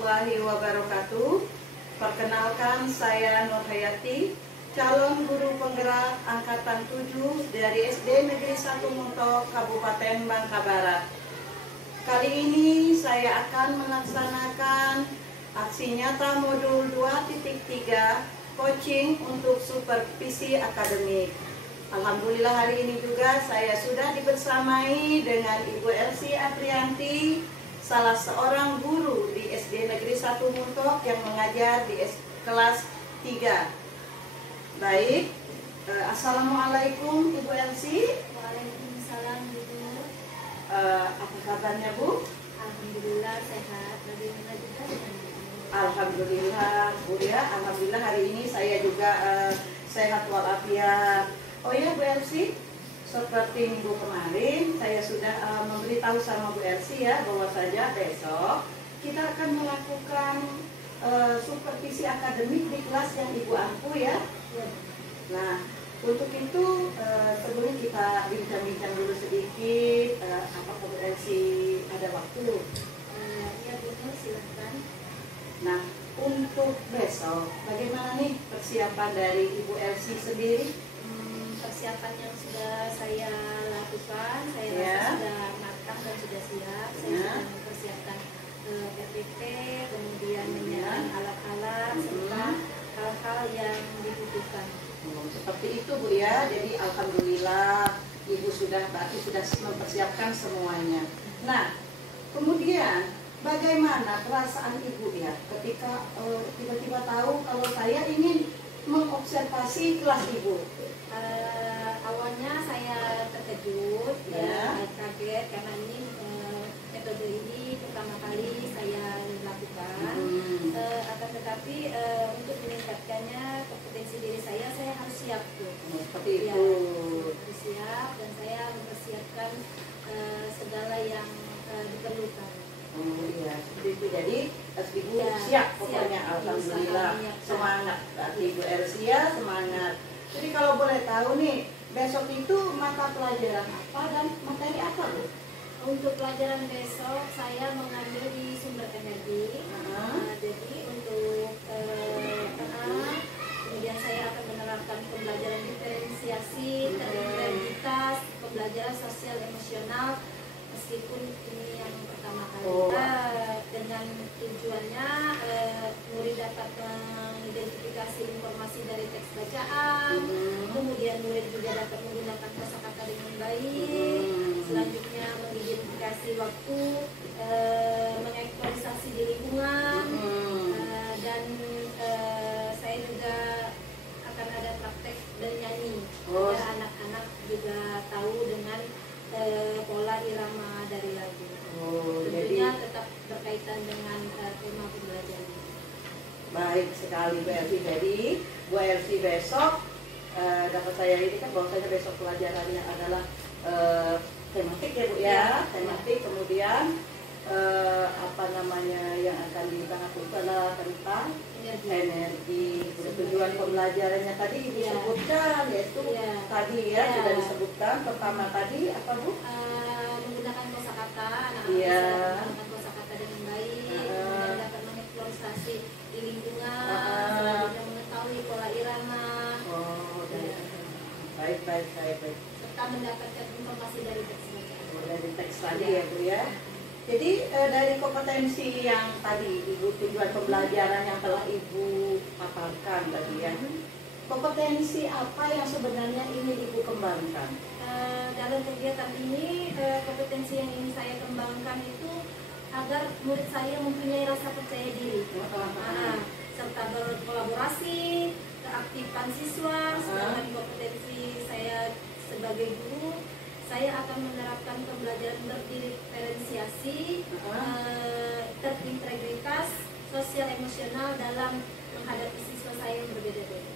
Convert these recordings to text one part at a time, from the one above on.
warahmatullahi wabarakatuh. Perkenalkan, saya Nur Hayati, calon guru penggerak Angkatan 7 dari SD Negeri 1 Muntok, Kabupaten Bangka Barat. Kali ini saya akan melaksanakan aksi nyata modul 2.3 coaching untuk supervisi akademik. Alhamdulillah hari ini juga saya sudah dibersamai dengan Ibu Elsie Aprianti, salah seorang guru di SD Negeri 1 Muntok yang mengajar di kelas 3. Baik, Assalamualaikum Ibu Elsie. Waalaikumsalam Ibu. Apa kabarnya Bu? Alhamdulillah sehat. Bagaimana juga dengan Ibu? Alhamdulillah Bu ya, Alhamdulillah hari ini saya juga sehat walafiat. Oh ya Bu Elsie, seperti minggu kemarin saya sudah memberitahu sama Bu Elsie ya bahwa saja besok kita akan melakukan supervisi akademik di kelas yang Ibu ampu ya. Nah, untuk itu sebelum kita bincang-bincang dulu sedikit, apakah Bu Elsie ada waktu? Ya Bu, silahkan. Nah, untuk besok bagaimana nih persiapan dari Ibu Elsie sendiri? Persiapan yang sudah saya lakukan, saya Ya. rasa sudah matang dan sudah siap. Saya Ya. sudah mempersiapkan PPT, kemudian menyiapkan alat-alat serta hal-hal yang dibutuhkan. Seperti itu Bu ya. Jadi alhamdulillah Ibu sudah mempersiapkan semuanya. Nah, kemudian bagaimana perasaan Ibu ya ketika tiba-tiba tahu kalau saya ingin mengobservasi kelas Ibu? Awalnya saya terkejut, Ya. kaget karena ini metode ini pertama kali saya lakukan. Akan tetapi untuk meningkatkannya kompetensi diri saya harus siap tuh. Seperti Ya, itu. harus siap dan saya mempersiapkan segala yang diperlukan. Oh iya, seperti itu. Jadi Ibu Ya, siap pokoknya. siap. Alhamdulillah. Berusaha Semangat Ibu Elsie ya, semangat. Jadi kalau boleh tahu nih, besok itu mata pelajaran apa dan materi apa Bu? Untuk pelajaran besok saya mengambil di sumber energi. Jadi untuk kemudian saya akan menerapkan pembelajaran diferensiasi, terintegritas, pembelajaran sosial emosional, meskipun ini yang pertama kali. Dengan tujuannya murid dapat mengidentifikasi informasi dari teks bacaan, kemudian murid juga dapat menggunakan kosakata dengan baik. Selanjutnya mengidentifikasi waktu, mengaktualisasi di lingkungan, dan saya juga akan ada praktek dan nyanyi. Agar anak-anak juga tahu dengan pola irama dari lagu. Tentunya tetap berkaitan dengan tema pembelajaran. Baik sekali Bu Elsie. Jadi Bu Elsie besok dapat saya ini kan bahwasanya besok pelajarannya adalah tematik ya Bu ya, tematik. Kemudian apa namanya yang akan dibahas itu adalah tentang energi. Tujuan pembelajarannya tadi Ibu sebutkan yaitu tadi ya sudah disebutkan. Pertama tadi apa Bu? Menggunakan kosakata, anak-anak Iya. bisa menggunakan kosakata dengan baik, kemudian dapat mengeksploitasi di lingkungan, selanjutnya mengetahui pola irama, Baik. serta mendapatkan informasi dari teks bacaan. Dari teks tadi ya Bu ya. Jadi dari kompetensi yang tadi Ibu, tujuan pembelajaran yang telah Ibu paparkan tadi ya, kompetensi apa yang sebenarnya ingin Ibu kembangkan? Dalam kegiatan ini, kompetensi yang ingin saya kembangkan itu agar murid saya mempunyai rasa percaya diri, serta berkolaborasi, keaktifan siswa. Sedangkan kompetensi saya sebagai guru, saya akan menerapkan pembelajaran berdiferensiasi, terintegritas, sosial emosional dalam menghadapi siswa saya yang berbeda-beda.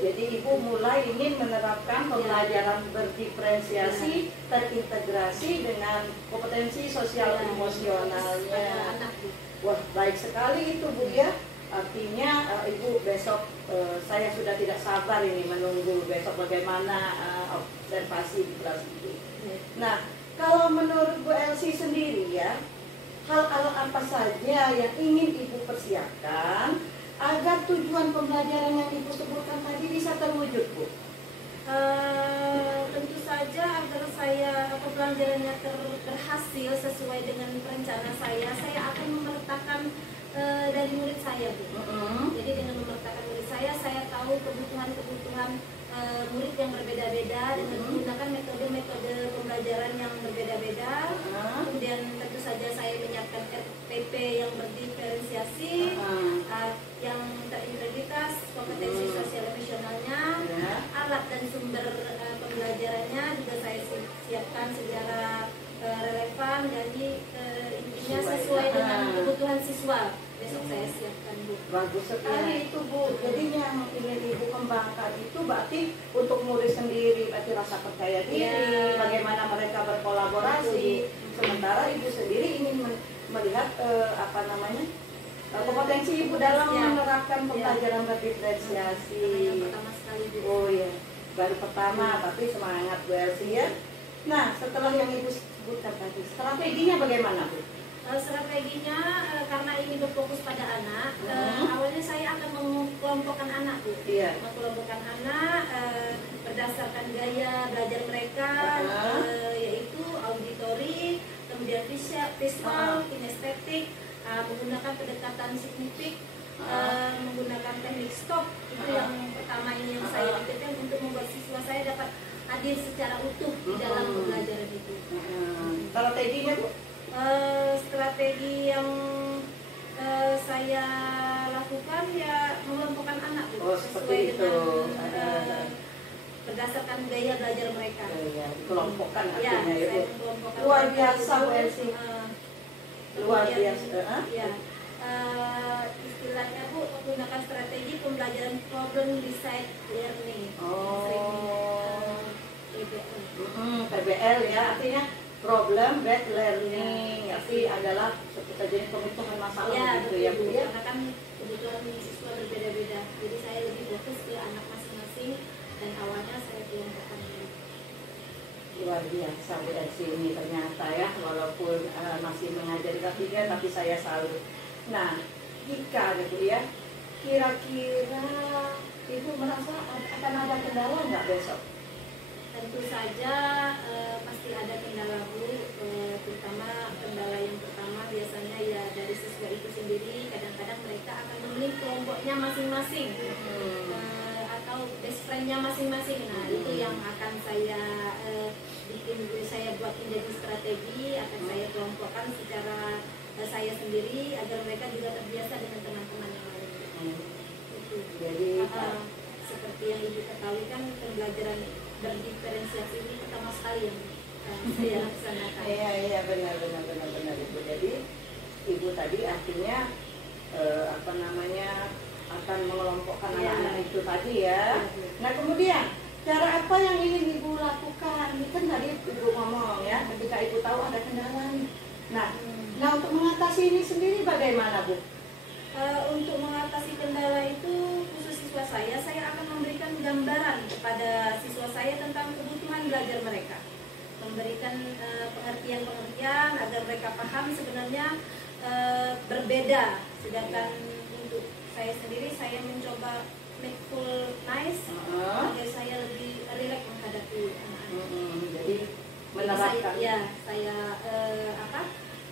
Jadi Ibu mulai ingin menerapkan pembelajaran berdiferensiasi, terintegrasi dengan kompetensi sosial emosionalnya. Wah, baik sekali itu Bu ya. Artinya Ibu besok saya sudah tidak sabar ini menunggu besok bagaimana observasi di kelas ini. Nah, kalau menurut Bu Elsie sendiri ya, hal-hal apa saja yang ingin Ibu persiapkan agar tujuan pembelajaran yang Ibu sebutkan tadi bisa terwujud, Bu? Tentu saja agar pembelajarannya berhasil sesuai dengan rencana saya akan memerintahkan dari murid saya, Bu. Jadi dengan memerintahkan murid saya tahu kebutuhan murid yang berbeda-beda dengan menggunakan metode-metode pembelajaran yang berbeda-beda. Kemudian tentu saja saya menyiapkan RPP yang berdiferensiasi, yang terintegritas, kompetensi sosial emosionalnya, alat dan sumber pembelajarannya juga saya siapkan secara relevan, jadi intinya sesuai dengan kebutuhan siswa. Besok saya siapkan, Bu. Bagus sekali itu, Bu. Jadi yang ingin Ibu kembangkan itu berarti untuk murid sendiri, berarti rasa percaya diri, bagaimana mereka berkolaborasi. Sementara Ibu sendiri ingin melihat kompetensi Ibu dalam menerapkan pembelajaran berdiferensiasi. Yang pertama sekali, Bu. Oh iya, baru pertama, tapi semangat Bu Elsie ya. Nah, setelah yang Ibu sebutkan tadi, strateginya bagaimana, Bu? Strateginya karena ini berfokus pada anak, awalnya saya akan mengelompokkan anak, Bu. Mengelompokkan anak berdasarkan gaya belajar mereka, yaitu auditori, kemudian visual, kinestetik, menggunakan pendekatan signifik, menggunakan teknik stop. Itu yang pertama ini yang saya pikirkan untuk membuat siswa saya dapat hadir secara utuh di dalam pembelajaran itu. Strateginya, Bu? Strategi yang saya lakukan ya mengelompokkan anak, Bu, sesuai dengan berdasarkan gaya belajar mereka. Kelompokkan Ya, artinya ya, saya Bu. mengelompokkan Luar mereka biasa, Bu itu, Elsie. Luar biasa. Ya, istilahnya, Bu, menggunakan strategi pembelajaran problem based learning. PBL ya, artinya problem based learning. Arti adalah seperti jenis penghitungan masalah gitu ya, Bu ya. Karena kan kebutuhan siswa berbeda-beda. Jadi saya lebih fokus ke anak masing-masing dan awalnya saya kelompokkan dulu. Luar biasa Bu Elsie ini ternyata ya, walaupun masih mengajar kelas 3 tapi saya salut. Nah, jika gitu ya, kira-kira Ibu merasa akan ada kendala nggak besok? Tentu saja pasti ada kendala, Bu, terutama kendala yang pertama biasanya ya dari siswa itu sendiri. Kadang-kadang mereka akan memilih kelompoknya masing-masing, atau best friend-nya masing-masing. Nah, itu yang akan saya buat menjadi strategi, akan saya kelompokkan secara saya sendiri agar mereka juga terbiasa dengan teman-teman yang lain. Itu. Jadi seperti yang Ibu ketahui kan pembelajaran berdiferensiasi ini pertama sekali yang saya laksanakan. Iya benar Ibu. Jadi Ibu tadi artinya akan mengelompokkan anak-anak itu tadi ya. Nah kemudian cara apa yang ingin Ibu lakukan? Ini kan tadi Ibu ngomong ya, ketika Ibu tahu ada kendala nih. Nah untuk mengatasi ini sendiri bagaimana, Bu? Untuk mengatasi kendala itu khusus siswa saya akan memberikan gambaran kepada siswa saya tentang kebutuhan belajar mereka, memberikan pengertian-pengertian agar mereka paham sebenarnya berbeda. Sedangkan untuk saya sendiri saya mencoba make full nice agar saya lebih rileks menghadapi anak-anak. Jadi menerapkan. Saya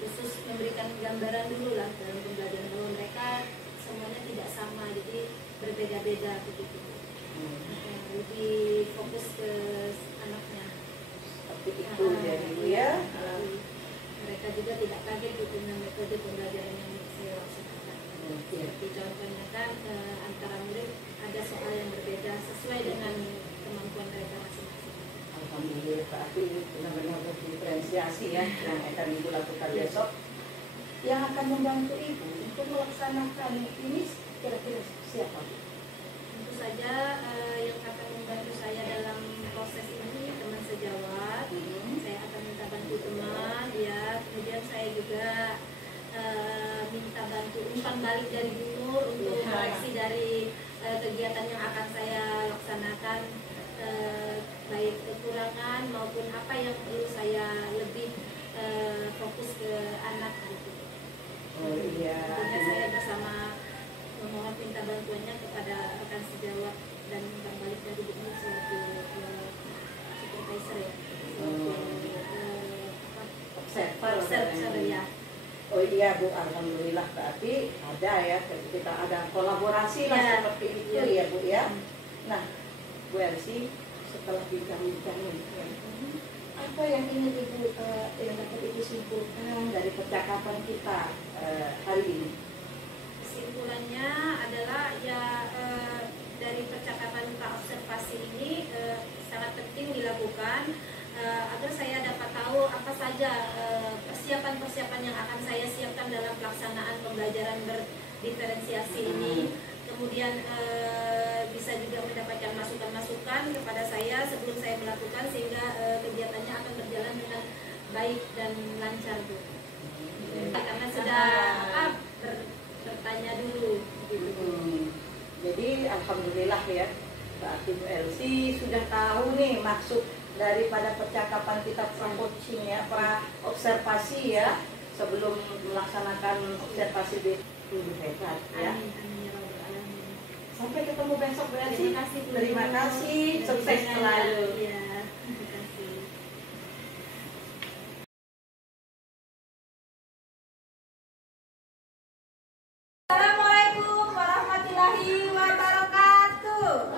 khusus memberikan gambaran dulu lah dalam pembelajaran bahwa mereka semuanya tidak sama, jadi berbeda-beda begitu. Lebih fokus ke anaknya. Seperti itu jadi Bu ya. Mereka juga tidak kaget dengan metode pembelajaran yang saya laksanakan. Seperti contohnya kan antara murid ada soal yang berbeda sesuai dengan kemampuan mereka masing-masing. Alhamdulillah, berarti benar-benar berdiferensiasi ya yang akan Ibu lakukan besok, yang akan membantu Ibu untuk melaksanakan ini kira-kira siapa? Tentu saja yang akan membantu saya dalam proses ini teman sejawat. Saya akan minta bantu teman ya, kemudian saya juga minta bantu umpan balik dari Bu Nur untuk koreksi dari kegiatan yang akan saya laksanakan, baik kekurangan maupun apa yang perlu saya lebih fokus ke anak gitu. Oh iya Bu, alhamdulillah berarti ada ya, kita ada kolaborasi lah Ya. seperti itu ya Bu ya. Nah, Bu Elsie, setelah bincang-bincang ini, apa yang ingin Ibu yang dapat Ibu simpulkan dari percakapan kita hari ini? Kesimpulannya adalah ya dari percakapan observasi ini sangat penting dilakukan agar saya dapat tahu apa saja persiapan-persiapan yang akan saya siapkan dalam pelaksanaan pembelajaran berdiferensiasi ini. Kemudian bisa juga mendapatkan masukan-masukan kepada saya sebelum saya melakukan sehingga kegiatannya akan berjalan dengan baik dan lancar Bu. Karena sudah bertanya dulu gitu. Jadi alhamdulillah ya, berarti Bu Elsie sudah tahu nih maksud daripada percakapan kita pra-coaching ya, pra-observasi ya, sebelum melaksanakan observasi di hebat ya. Sampai ketemu besok Bu Elsie. Terima kasih, sukses selalu. Ya, terima kasih. Assalamualaikum warahmatullahi wabarakatuh.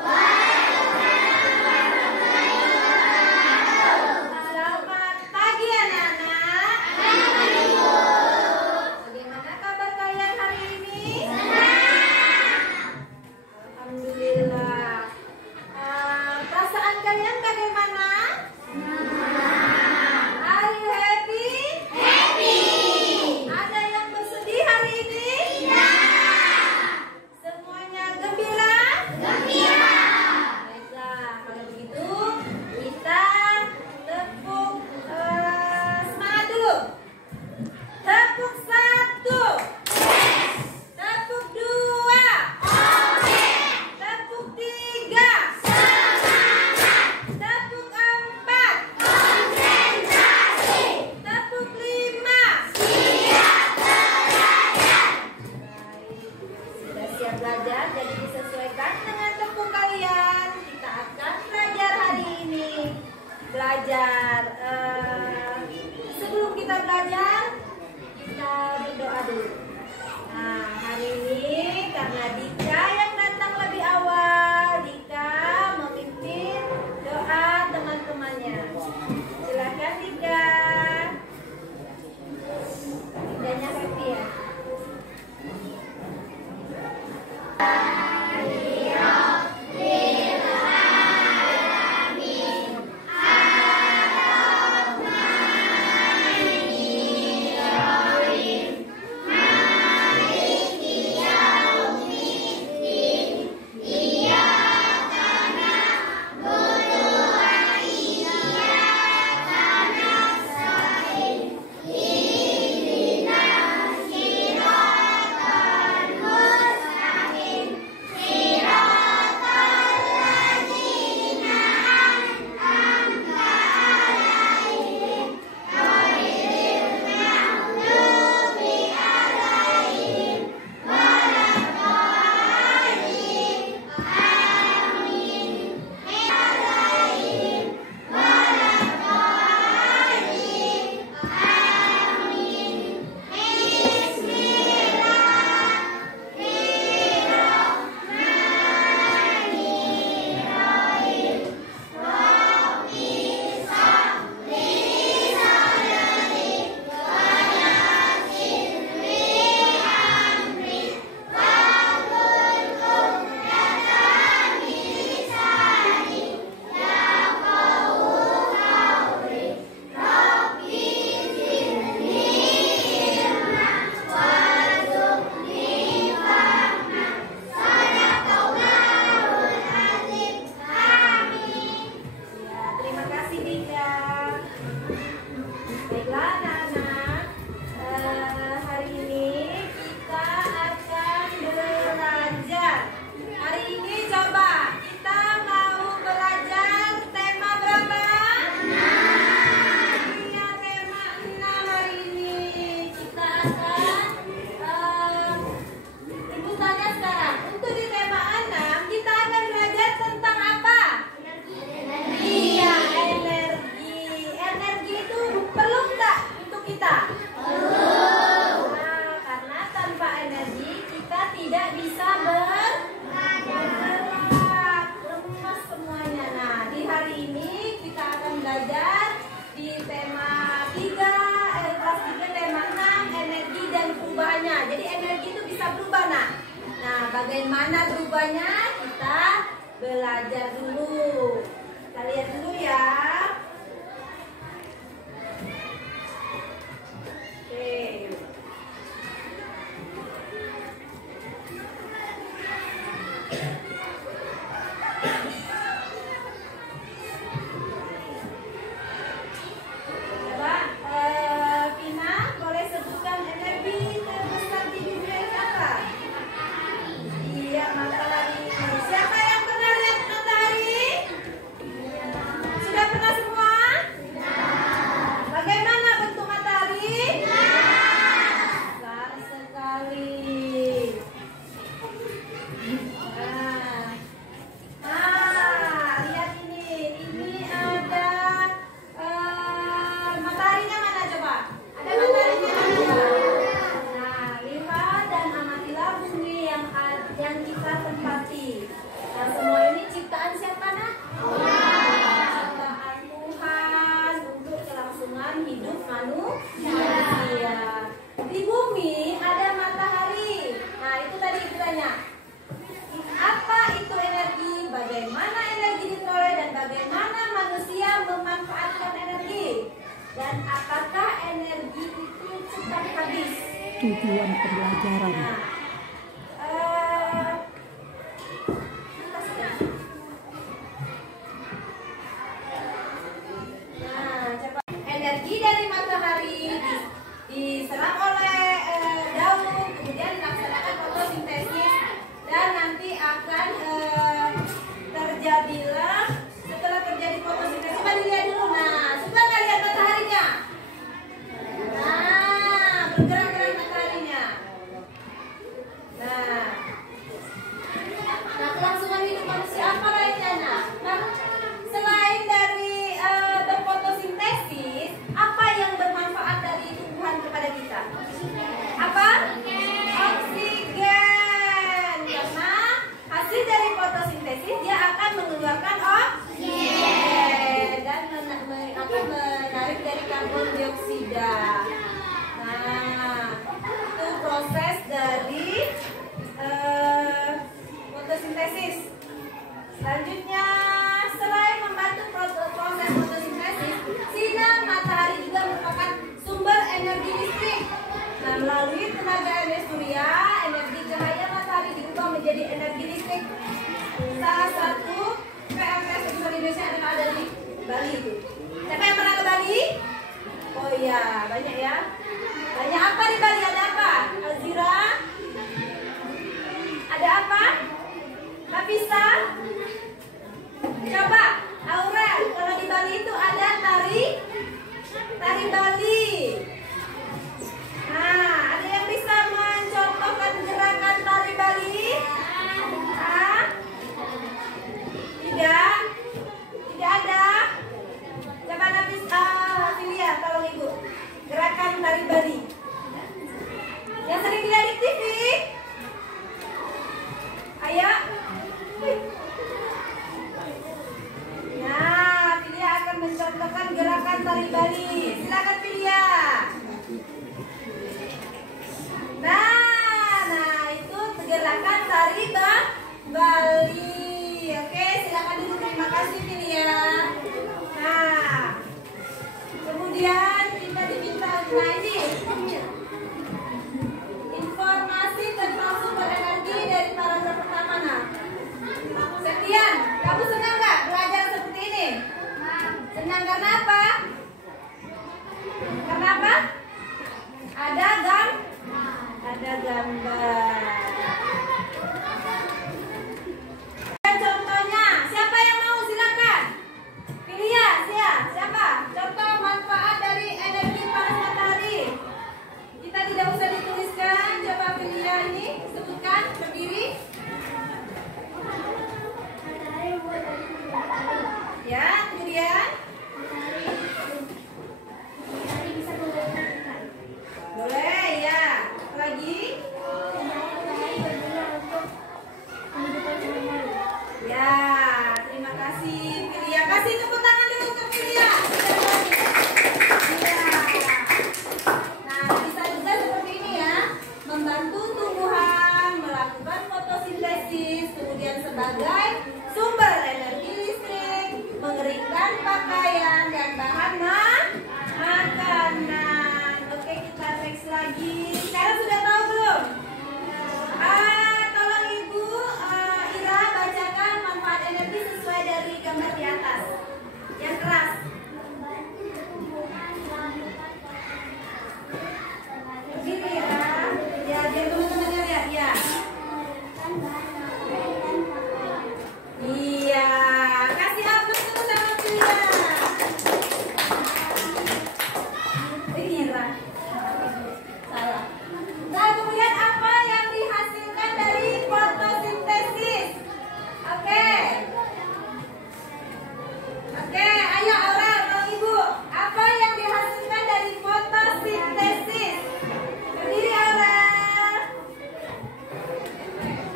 Selamat pagi anak-anak. Bagaimana kabar kalian hari ini? Alhamdulillah. Perasaan kalian bagaimana? Are you happy? Ada yang bersedih hari ini? Semuanya gembira? Baiklah, kalau begitu kita tepuk semangat dulu. Tepuk 1, tepuk 2, tepuk 3, tepuk 4, tepuk 5. Sudah siap belajar, jadi disesuaikan dengan tepuk kalian. Kita akan belajar hari ini. Belajar. Sebelum kita belajar, kita berdoa dulu. Nah, hari ini karena Dika yang datang lebih awal, Dika memimpin doa teman-temannya. Silakan Dika. Dikanya happy ya. bagaimana berubahnya kita belajar dulu. Kita lihat dulu ya. Oke. Coba, Vina, boleh sebutkan energi terbesar di dunia ini apa? Iya, matahari. Siapa yang pernah lihat matahari? Sudah pernah semua? Bagaimana bentuk matahari? Besar sekali. Lihat ini. Ini ada mataharinya mana coba? Ada mataharinya? Nah, lihat dan amatilah bumi yang kita tempati. Dan semua ini ciptaan siapa, Nak? Ciptaan Tuhan untuk kelangsungan hidup manusia. Di bumi ada matahari. Nah, itu tadi ditanya. Apa itu energi? Bagaimana energi diperoleh dan bagaimana manusia memanfaatkan energi? Dan apakah energi itu cepat habis? Tujuan pembelajaran. Coba. Energi dari matahari diserap oleh daun, kemudian dilaksanakan fotosintesis dan nanti akan terjadilah setelah terjadi fotosintesis. Coba dilihat dulu. Nah, suka nggak lihat mataharinya? Nah, bergerak-gerak mataharinya. Nah, kelangsungan hidup manusia apa lainnya? Nah, selain dari berfotosintesis, apa yang bermanfaat dari tumbuhan kepada kita? Apa? Oksigen. Karena hasil dari fotosintesis dia akan mengeluarkan oksigen dan akan menarik dari karbon dioksida. Nah, itu proses dari fotosintesis. Selanjutnya, selain membantu proses fotosintesis, sinar matahari juga merupakan sumber energi listrik. Nah, melalui tenaga energi surya, energi cahaya matahari diubah menjadi energi listrik. Salah satu PLTS terbesar di Indonesia adalah ada di Bali itu. Siapa yang pernah ke Bali? Oh iya, banyak ya. Banyak apa di Bali? Ada apa? Alzira? Ada apa? Nafisa? Coba, Aurel, kalau di Bali itu ada tari Bali. Nah, ada yang bisa mencontohkan gerakan tari Bali? Hah? Tidak? Tidak ada? Coba Nafisa, Filia, tolong Ibu. Gerakan tari Bali. Yang sering dilihat di TV? Ayo. Nah, Filia akan mencontohkan gerakan tari Bali. Silakan Filia. Nah, itu gerakan tari Bali. Oke, silakan dulu. Terima kasih Filia. Nah, kemudian kita diminta ini informasi tentang sumber energi dari paragraf pertama. Nah, Septian, kamu senang nggak belajar seperti ini? Senang karena apa? Karena apa? Ada gambar. Contohnya, siapa yang mau silakan? Pilih ya, siapa? Contoh manfaat dari energi panas matahari. Kita tidak usah dituliskan. Coba pilih ya, ini sebutkan berdiri. Ya, kemudian boleh ya. Lagi lagi. Sekarang sudah tahu belum? Tolong Ibu Ira bacakan manfaat energi sesuai dari gambar di atas. Yang keras. Begini ya. Ya, biar teman-temannya lihat ya. Iya, kasih aplaus dulu sama Ira. Ini Ira. Salah. Nah, kemudian apa yang dihasilkan dari fotosintesis? Oke. Oke, ayo Aurel, tolong Ibu. Apa yang dihasilkan dari fotosintesis? Berdiri Aurel.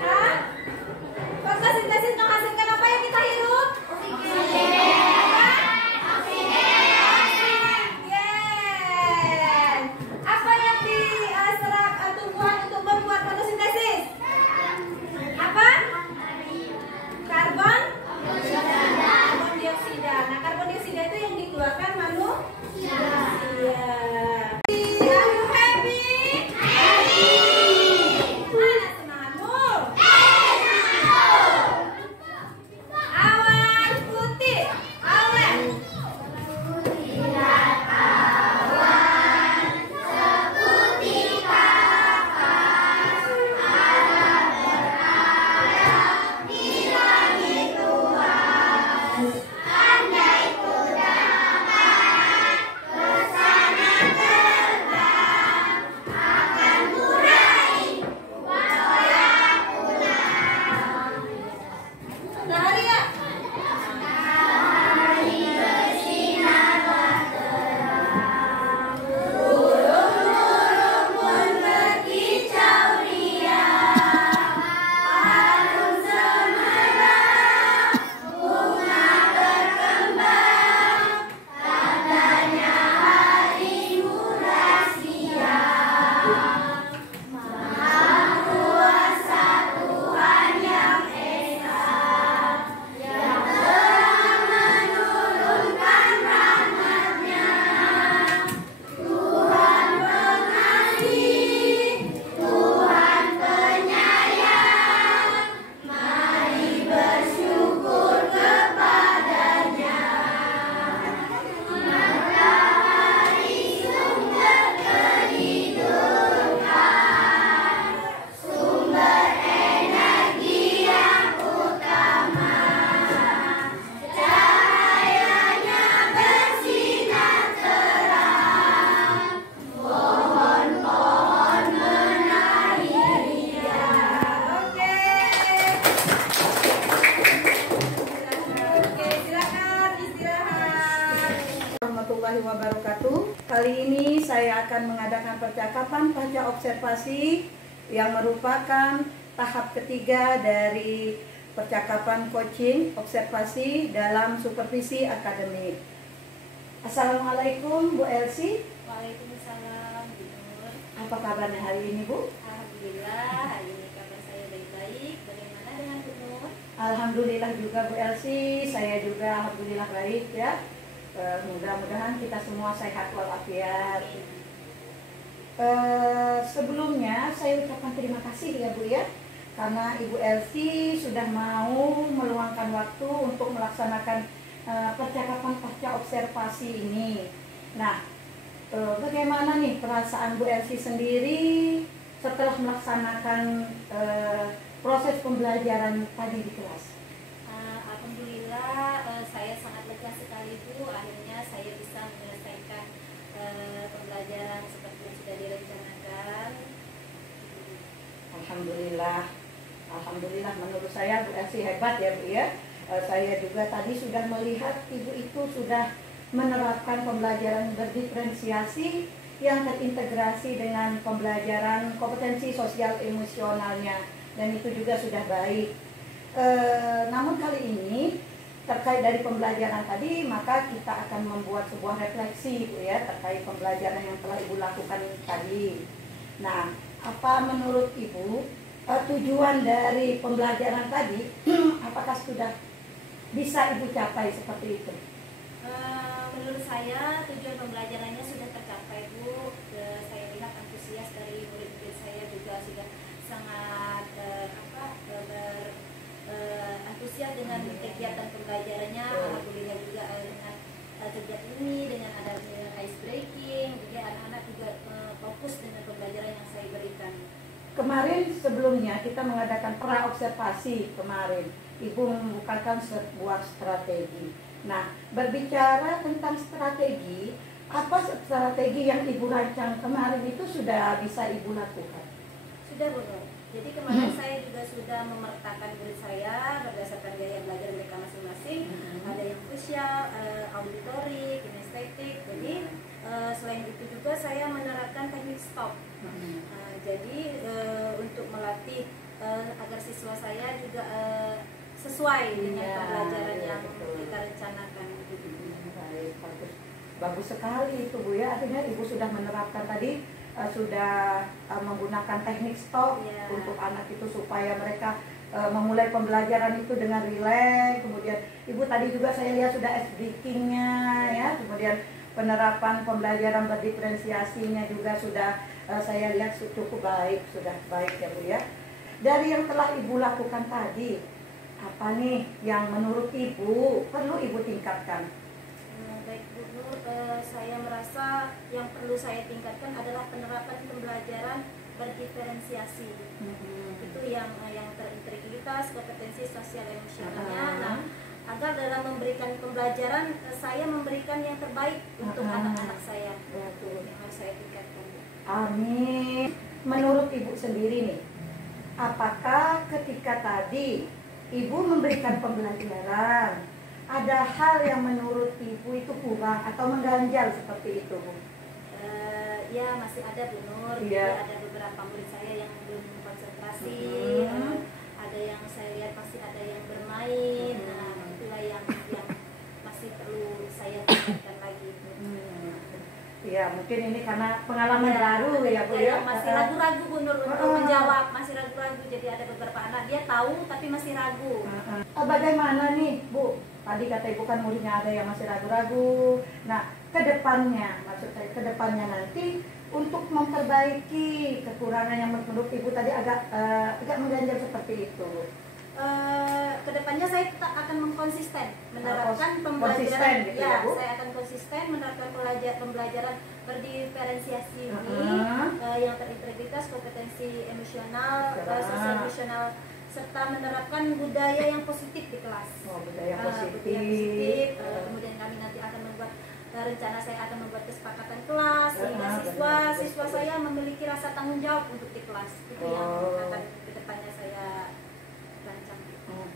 Hah? Fotosintesis menghasilkan apa yang kita hirup? Oksigen. Apa yang diserap tumbuhan untuk membuat fotosintesis? Apa? Karbon dioksida. Nah, karbon dioksida itu yang dikeluarkan manusia. Are you happy? Mana semangatmu? Awan putih. Awan. Matahari ya? Oke, silakan istirahat. Warahmatullahi wabarakatuh. Kali ini saya akan mengadakan percakapan pasca observasi yang merupakan tahap ketiga dari percakapan coaching observasi dalam supervisi akademik. Assalamualaikum Bu Elsie. Waalaikumsalam, Bu Nur. Apa kabarnya hari ini Bu? Alhamdulillah, hari ini kabar saya baik-baik. Bagaimana dengan Bu Nur? Alhamdulillah juga Bu Elsie, saya juga alhamdulillah baik ya. Mudah-mudahan kita semua sehat walafiat. Sebelumnya saya ucapkan terima kasih ya Bu ya, karena Ibu Elsie sudah mau meluangkan waktu untuk melaksanakan percakapan pasca observasi ini. Nah, bagaimana nih perasaan Bu Elsie sendiri setelah melaksanakan proses pembelajaran tadi di kelas? Alhamdulillah, saya sangat lega sekali Bu. Akhirnya saya bisa menyelesaikan pembelajaran seperti yang sudah direncanakan. Alhamdulillah, alhamdulillah menurut saya Bu Elsie hebat ya Bu ya. Saya juga tadi sudah melihat Ibu itu sudah menerapkan pembelajaran berdiferensiasi yang terintegrasi dengan pembelajaran kompetensi sosial emosionalnya, dan itu juga sudah baik. Namun kali ini terkait dari pembelajaran tadi, maka kita akan membuat sebuah refleksi Bu ya terkait pembelajaran yang telah Ibu lakukan tadi. Nah, apa menurut Ibu tujuan dari pembelajaran tadi apakah sudah bisa Ibu capai seperti itu? Menurut saya tujuan pembelajarannya sudah tercapai Bu. Saya lihat antusias sangat antusias dengan kegiatan pembelajarannya. Alhamdulillah juga dengan kegiatan ini, dengan adanya ice breaking, juga anak-anak juga fokus dengan pembelajaran yang saya berikan. Kemarin sebelumnya kita mengadakan pra-observasi kemarin. Ibu membukakan sebuah strategi. Nah, berbicara tentang strategi, apa strategi yang Ibu rancang kemarin itu sudah bisa Ibu lakukan? Sudah, Bu Nur. Jadi kemarin saya juga sudah memetakan murid saya berdasarkan gaya belajar mereka masing-masing. Ada yang krusial, auditorik, kinestetik. Jadi selain itu juga saya menerapkan teknik stop. Jadi untuk melatih agar siswa saya juga sesuai dengan pembelajaran yang kita rencanakan. Baik, bagus sekali itu Bu ya. Artinya Ibu sudah menerapkan tadi, sudah menggunakan teknik stop untuk anak itu supaya mereka memulai pembelajaran itu dengan rileks. Kemudian Ibu tadi juga saya lihat sudah ice breaking-nya ya. Kemudian penerapan pembelajaran berdiferensiasinya juga sudah saya lihat cukup baik, sudah baik ya Bu ya. Dari yang telah Ibu lakukan tadi, apa nih yang menurut Ibu perlu Ibu tingkatkan? Baik Bu Nur, saya merasa yang perlu saya tingkatkan adalah penerapan pembelajaran berdiferensiasi. Itu yang terintegritas, kompetensi sosial emosionalnya. Nah, agar dalam memberikan pembelajaran saya memberikan yang terbaik untuk anak-anak saya. Itu yang harus saya tingkatkan. Amin. Menurut Ibu sendiri nih, apakah ketika tadi Ibu memberikan pembelajaran, ada hal yang menurut Ibu itu kurang atau mengganjal seperti itu, Bu? Ya masih ada Bu Nur. Iya. Ada beberapa murid saya yang belum konsentrasi, ada yang saya lihat masih ada yang bermain. Nah, itulah yang masih perlu saya tingkatkan lagi. Ya mungkin ini karena pengalaman baru ya Bu ya. Masih ragu-ragu Bu Nur untuk menjawab, masih ragu-ragu. Jadi ada beberapa anak dia tahu tapi masih ragu. Bagaimana nih Bu? Tadi kata Ibu kan muridnya ada yang masih ragu-ragu. Nah, kedepannya, maksud saya kedepannya nanti untuk memperbaiki kekurangan yang menurut Ibu tadi agak mengganjal seperti itu. Kedepannya saya tetap akan mengkonsisten menerapkan pembelajaran. Gitu ya, Bu? Saya akan konsisten menerapkan pembelajaran berdiferensiasi ini yang terintegritas, kompetensi emosional, sosial emosional, serta menerapkan budaya yang positif di kelas. Budaya positif. Kemudian kami nanti akan membuat rencana, saya akan membuat kesepakatan kelas sehingga siswa saya memiliki rasa tanggung jawab untuk di kelas. Itu yang akan kedepannya saya rancang.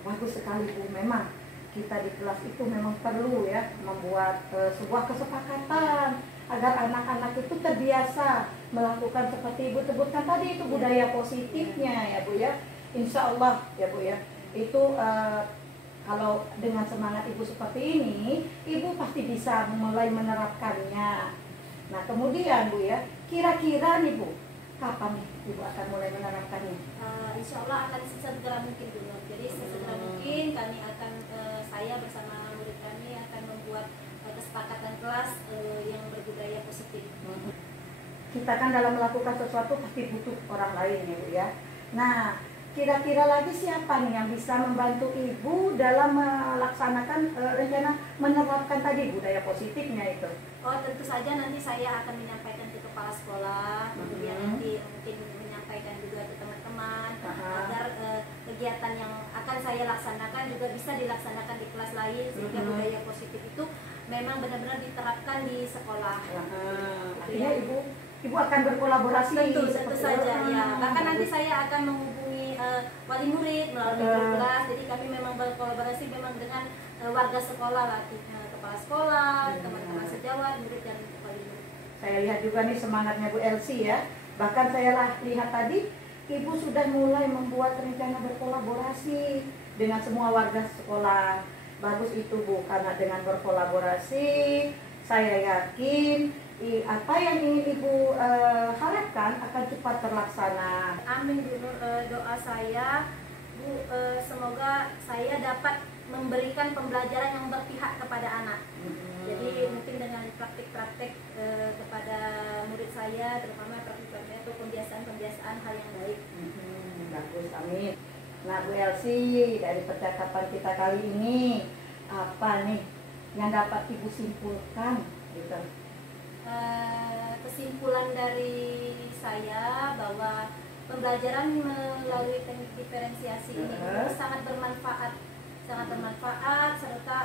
Bagus sekali Bu, memang kita di kelas itu memang perlu ya membuat sebuah kesepakatan agar anak-anak itu terbiasa melakukan seperti Ibu sebutkan tadi itu budaya positifnya ya Bu ya. Insya Allah ya Bu ya, itu kalau dengan semangat Ibu seperti ini, Ibu pasti bisa mulai menerapkannya. Nah kemudian Bu ya, kira-kira nih Bu, kapan nih Ibu akan mulai menerapkannya? Insya Allah akan sesegera mungkin Bu. Jadi sesegera mungkin kami akan, saya bersama murid kami akan membuat kesepakatan kelas yang berbudaya positif. Kita kan dalam melakukan sesuatu pasti butuh orang lain ya Bu ya. Nah, kira-kira lagi siapa nih yang bisa membantu Ibu dalam melaksanakan rencana menerapkan tadi budaya positifnya itu? Oh tentu saja nanti saya akan menyampaikan ke kepala sekolah, kemudian nanti mungkin menyampaikan juga ke teman-teman agar kegiatan yang akan saya laksanakan juga bisa dilaksanakan di kelas lain sehingga budaya positif itu memang benar-benar diterapkan di sekolah. Artinya Ibu akan berkolaborasi. Tentu saja ya. Bahkan nanti saya akan menghubungi wali murid melalui grup kelas. Jadi kami memang berkolaborasi memang dengan warga sekolah lah, kepala sekolah, teman-teman sejawat, murid dan wali murid. Saya lihat juga nih semangatnya Bu Elsie ya. Bahkan saya lihat tadi Ibu sudah mulai membuat rencana berkolaborasi dengan semua warga sekolah. Bagus itu Bu, karena dengan berkolaborasi saya yakin apa yang ingin Ibu harapkan akan cepat terlaksana. Amin Bu Nur. Doa saya Bu, semoga saya dapat memberikan pembelajaran yang berpihak kepada anak. Jadi mungkin dengan praktik-praktik kepada murid saya, terutama praktik-praktik atau pembiasaan-pembiasaan hal yang baik. Bagus, amin. Nah, Bu Elsie, dari percakapan kita kali ini, apa nih yang dapat Ibu simpulkan gitu? Kesimpulan dari saya bahwa pembelajaran melalui teknik diferensiasi ini sangat bermanfaat serta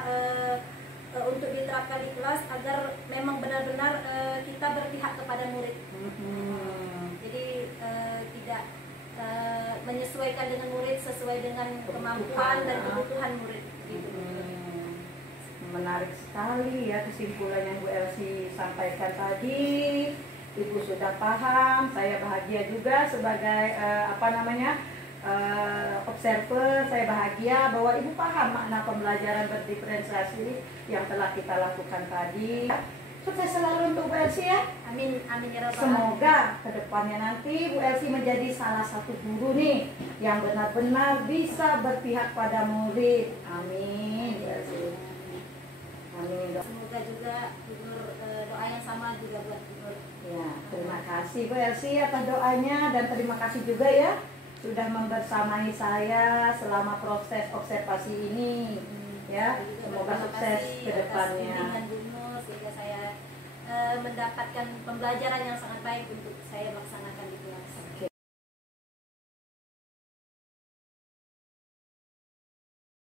untuk diterapkan di kelas agar memang benar-benar kita berpihak kepada murid. Jadi tidak menyesuaikan dengan murid sesuai dengan kemampuan dan kebutuhan murid. Gitu. Menarik sekali ya kesimpulan yang Bu Elsie sampaikan tadi. Ibu sudah paham, saya bahagia juga sebagai observer. Saya bahagia bahwa Ibu paham makna pembelajaran berdiferensiasi yang telah kita lakukan tadi. Sukses selalu untuk Bu Elsie ya. Amin, amin ya Rabbal. Semoga kedepannya nanti Bu Elsie menjadi salah satu guru nih yang benar-benar bisa berpihak pada murid. Amin. Bu Elsie. Amin. Semoga juga doa yang sama juga buat Gubernur. Ya, terima kasih Bu Elsie atas doanya dan terima kasih juga ya sudah membersamai saya selama proses observasi ini. Ya, semoga sukses ke depannya. Sehingga saya mendapatkan pembelajaran yang sangat baik untuk saya laksanakan di kelas.